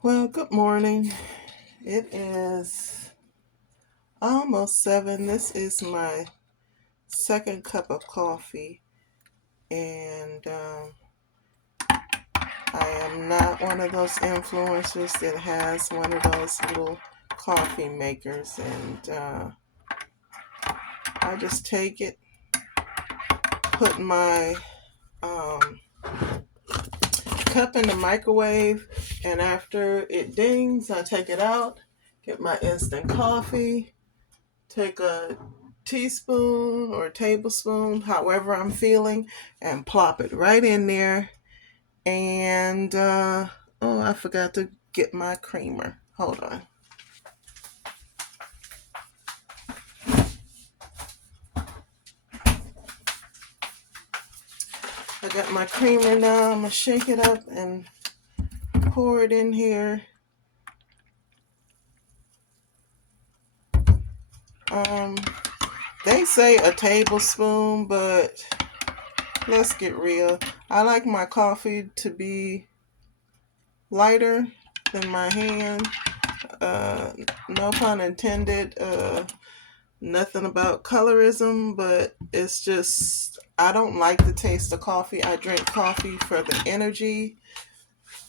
Well, good morning. It is almost 7. This is my second cup of coffee, and I am not one of those influencers that has one of those little coffee makers, and I just take it, put my um, cup in the microwave, and after it dings, I take it out, get my instant coffee, take a teaspoon or tablespoon, however I'm feeling, and plop it right in there. And oh, I forgot to get my creamer. Hold on. I got my creamer now. I'm gonna shake it up and pour it in here. Um, they say a tablespoon, but let's get real. I like my coffee to be lighter than my hand. Uh, no pun intended. Nothing about colorism, but it's just I don't like the taste of coffee. I drink coffee for the energy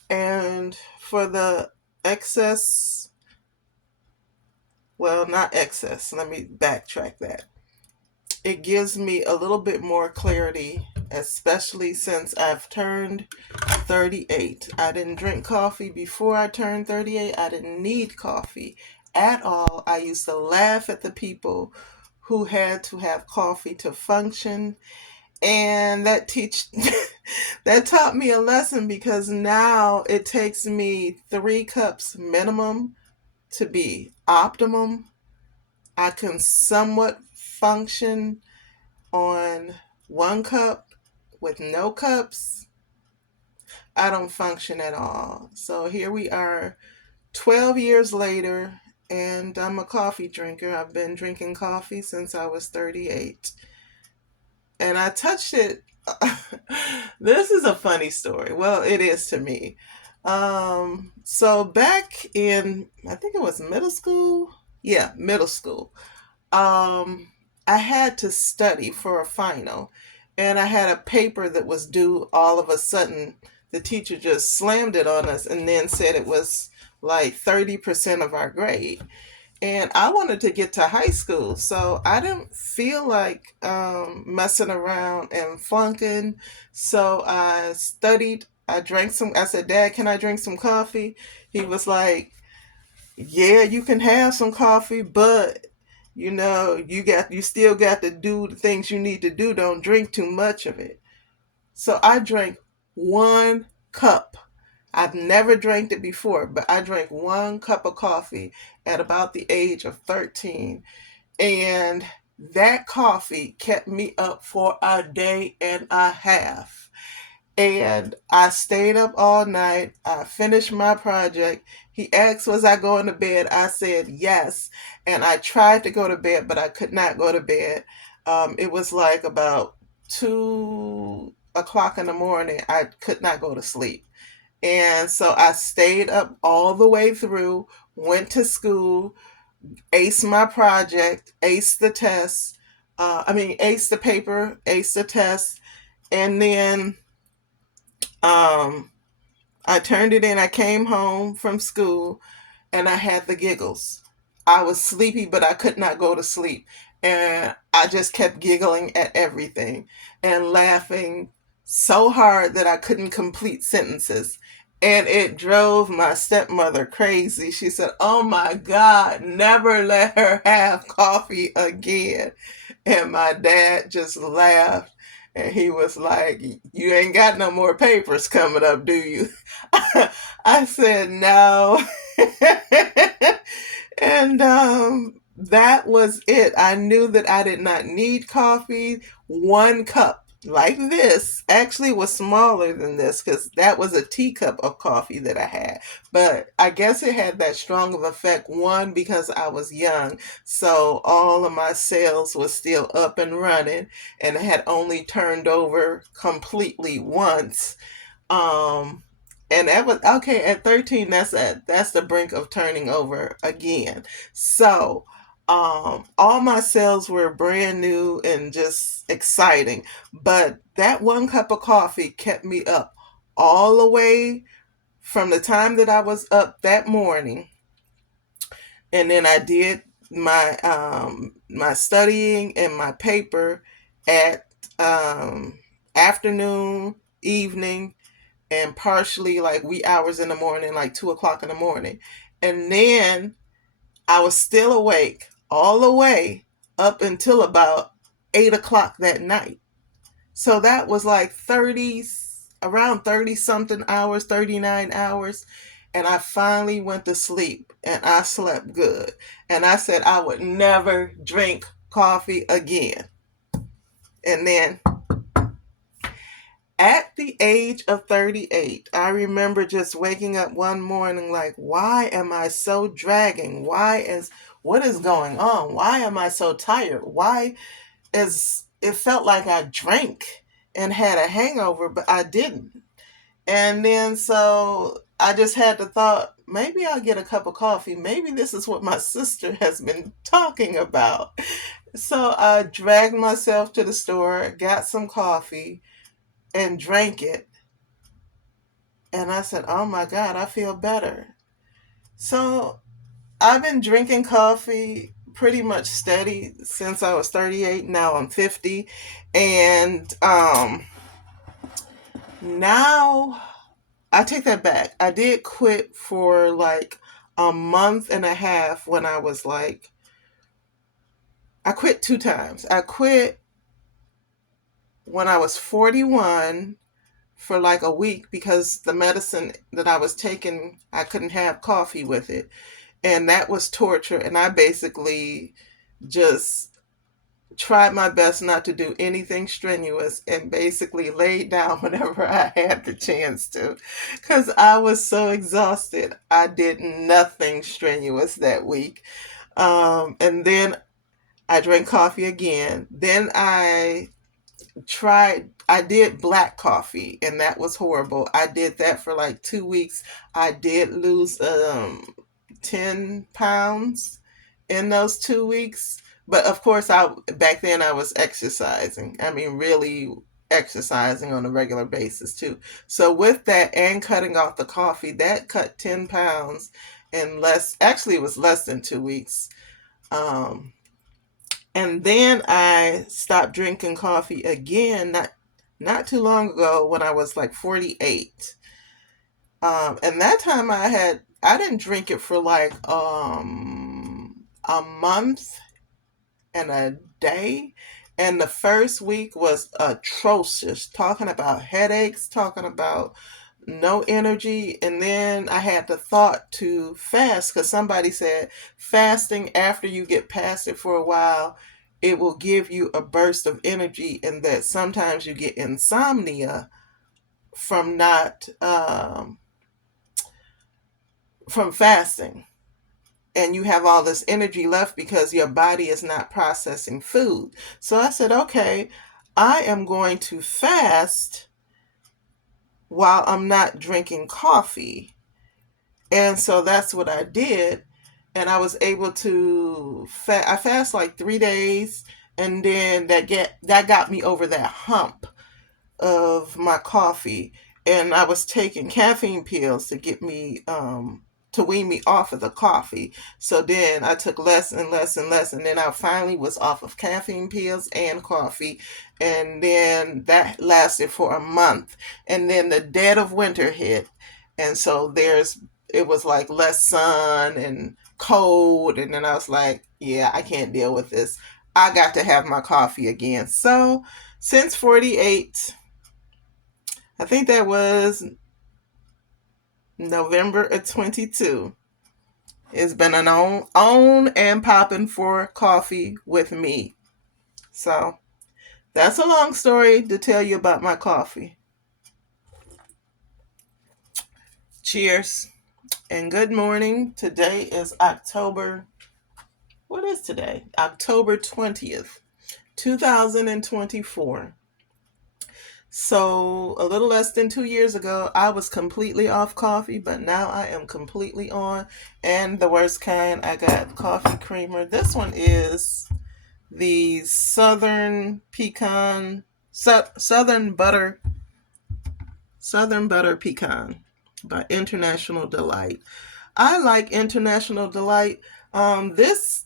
and for the excess. Well, not excess. Let me backtrack that. It gives me a little bit more clarity, especially since I've turned 38. I didn't drink coffee before I turned 38. I didn't need coffee at all. I used to laugh at the people who had to have coffee to function, and that taught me a lesson because now it takes me 3 cups minimum to be optimum. I can somewhat function on 1 cup. With no cups, I don't function at all. So here we are 12 years later, and I'm a coffee drinker. I've been drinking coffee since I was 38. And I touched it. This is a funny story. Well, it is to me. So back in, I think it was middle school. Yeah, middle school. Um, I had to study for a final, and I had a paper that was due all of a sudden. The teacher just slammed it on us and then said it was like 30% of our grade. And I wanted to get to high school, so I didn't feel like messing around and flunking. So I studied. I drank some. I said, "Dad, can I drink some coffee?" He was like, "Yeah, you can have some coffee, but you still got to do the things you need to do. Don't drink too much of it." So I drank 1 cup. I've never drank it before, but I drank 1 cup of coffee at about the age of 13. And that coffee kept me up for a day and a half. And I stayed up all night. I finished my project. He asked, was I going to bed? I said yes. And I tried to go to bed, but I could not go to bed. It was like about 2 o'clock in the morning. I could not go to sleep. And so I stayed up all the way through, went to school, aced my project, aced the test. Aced the paper, aced the test. And then um, I turned it in. I came home from school and I had the giggles. I was sleepy, but I could not go to sleep. And I just kept giggling at everything and laughing so hard that I couldn't complete sentences. And it drove my stepmother crazy. She said, "Oh my God, never let her have coffee again." And my dad just laughed. And he was like, "You ain't got no more papers coming up, do you?" I said, "No." And that was it. I knew that I did not need coffee. 1 cup like this actually was smaller than this because that was a teacup of coffee that I had. But I guess it had that strong of effect. One, because I was young, so all of my cells was still up and running, and I had only turned over completely once. Um, And that was okay at 13. That's the brink of turning over again. So all my cells were brand new and just exciting, but that one cup of coffee kept me up all the way from the time that I was up that morning, and then I did my studying and my paper at afternoon, evening, and partially like wee hours in the morning, like 2 o'clock in the morning. And then I was still awake all the way up until about 8 o'clock that night. So that was like around 30 something hours, 39 hours. And I finally went to sleep and I slept good. And I said I would never drink coffee again. And then at the age of 38, I remember just waking up one morning like, why am I so dragging? What is going on? Why am I so tired? Why is it felt like I drank and had a hangover, but I didn't. And then so I just had the thought, maybe I'll get a cup of coffee. Maybe this is what my sister has been talking about. So I dragged myself to the store, got some coffee, and drank it. And I said, oh my God, I feel better. So I've been drinking coffee pretty much steady since I was 38. Now I'm 50. And now I take that back. I did quit for like a month and a half when I was like, I quit 2 times. I quit when I was 41 for like a week because the medicine that I was taking, I couldn't have coffee with it. And that was torture. And I basically just tried my best not to do anything strenuous and basically laid down whenever I had the chance to because I was so exhausted. I did nothing strenuous that week. And then I drank coffee again. Then I did black coffee and that was horrible. I did that for like 2 weeks. I did lose 10 pounds in those 2 weeks. But of course, I back then I was exercising. I mean, really exercising on a regular basis too. So with that and cutting off the coffee, that cut 10 pounds in less. Actually, it was less than 2 weeks. Um, and then I stopped drinking coffee again, not too long ago when I was like 48. And that time I didn't drink it for like a month and a day. And the first week was atrocious, talking about headaches, talking about no energy. And then I had the thought to fast because somebody said fasting after you get past it for a while, it will give you a burst of energy, and that sometimes you get insomnia from not from fasting, and you have all this energy left because your body is not processing food. So I said, okay, I am going to fast while I'm not drinking coffee. And so that's what I did. And I was able to I fast like 3 days, and then that got me over that hump of my coffee. And I was taking caffeine pills to get me to wean me off of the coffee. So then I took less and less and less, and then I finally was off of caffeine pills and coffee. And then that lasted for a month. And then the dead of winter hit. And so it was like less sun and cold, and then I was like, yeah, I can't deal with this. I got to have my coffee again. So since 48, I think that was November of 22. It's been an on and popping for coffee with me. So that's a long story to tell you about my coffee. Cheers and good morning. Today is what is today? October 20th, 2024. So a little less than 2 years ago, I was completely off coffee, but now I am completely on. And the worst kind, I got coffee creamer. This one is the Southern Butter Pecan by International Delight. I like International Delight. This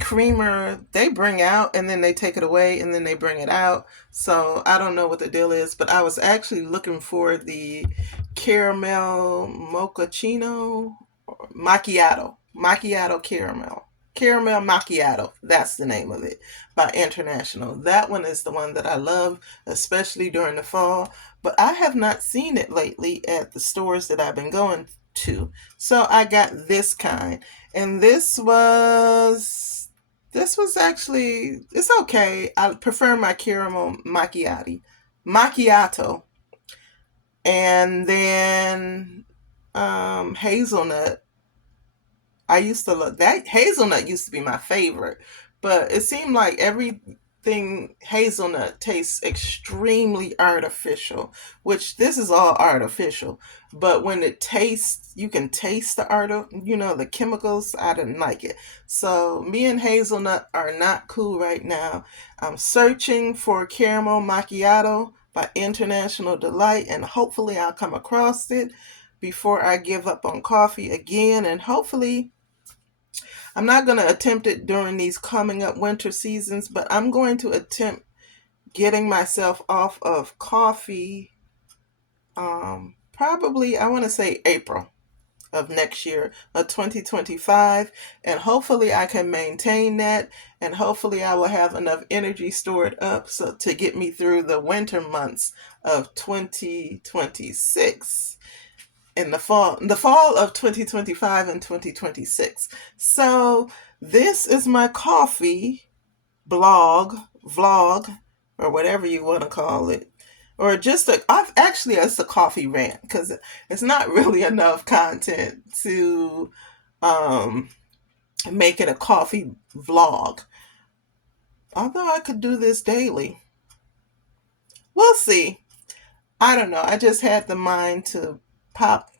creamer they bring out and then they take it away and then they bring it out. So I don't know what the deal is, but I was actually looking for the caramel mochaccino macchiato caramel macchiato. That's the name of it, by International. That one is the one that I love, especially during the fall, but I have not seen it lately at the stores that I've been going to. So I got this kind, and this was actually, it's okay. I prefer my caramel macchiato, and then hazelnut. I used to love that. Hazelnut used to be my favorite, but it seemed like everything hazelnut tastes extremely artificial, which this is all artificial. But when it tastes, you can taste the the chemicals. I didn't like it. So me and hazelnut are not cool right now. I'm searching for caramel macchiato by International Delight, and hopefully I'll come across it before I give up on coffee again, and hopefully I'm not going to attempt it during these coming up winter seasons, but I'm going to attempt getting myself off of coffee, probably, I want to say April of next year, of 2025, and hopefully I can maintain that, and hopefully I will have enough energy stored up so to get me through the winter months of 2026, in the fall of 2025 and 2026. So this is my coffee vlog, or whatever you want to call it, or just actually it's a coffee rant, because it's not really enough content to um make it a coffee vlog, although I could do this daily. We'll see. I don't know. I just had the mind to pop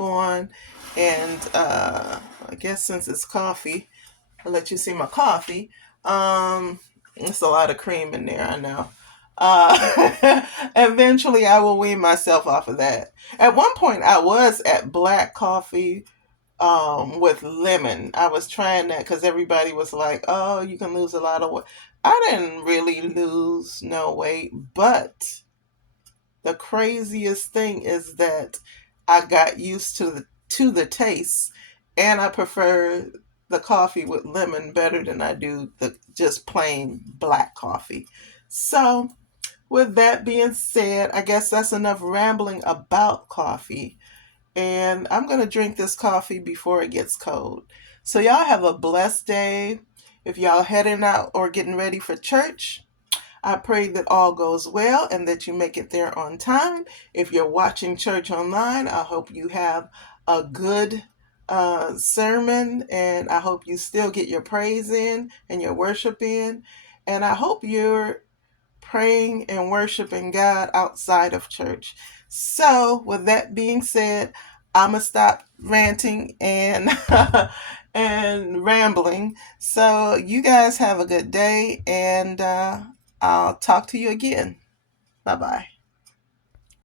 on, and I guess since it's coffee, I'll let you see my coffee. It's a lot of cream in there, I know. Eventually, I will wean myself off of that. At one point, I was at black coffee with lemon. I was trying that because everybody was like, "Oh, you can lose a lot of weight." I didn't really lose no weight, but the craziest thing is that I got used to the taste, and I prefer the coffee with lemon better than I do the just plain black coffee. So, with that being said, I guess that's enough rambling about coffee, and I'm going to drink this coffee before it gets cold. So, y'all have a blessed day. If y'all heading out or getting ready for church, I pray that all goes well and that you make it there on time. If you're watching church online, I hope you have a good sermon, and I hope you still get your praise in and your worship in. And I hope you're praying and worshiping God outside of church. So, with that being said, I'm gonna stop ranting and and rambling. So, you guys have a good day, and I'll talk to you again. Bye bye.